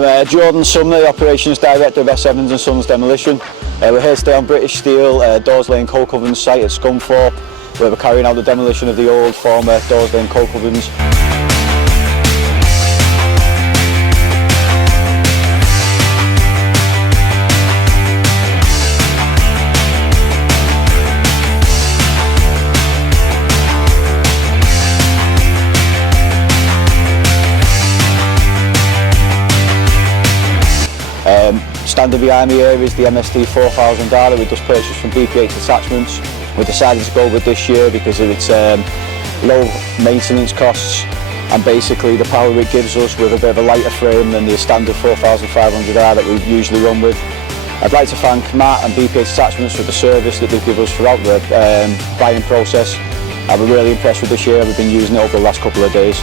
I'm Jordan Sumner, the Operations Director of S. Evans & Sons Demolition. We're here today on British Steel, Doors Lane Coal Ovens site at Scunthorpe, where we're carrying out the demolition of the old former Doors Lane Coal Ovens. Standing behind me here is the MSD 4000R that we just purchased from BPH Attachments. We decided to go with this year because of its low maintenance costs and basically the power it gives us with a bit of a lighter frame than the standard 4500R that we usually run with. I'd like to thank Matt and BPH Attachments for the service that they give us throughout the buying process. I've been really impressed with this year. We've been using it over the last couple of days.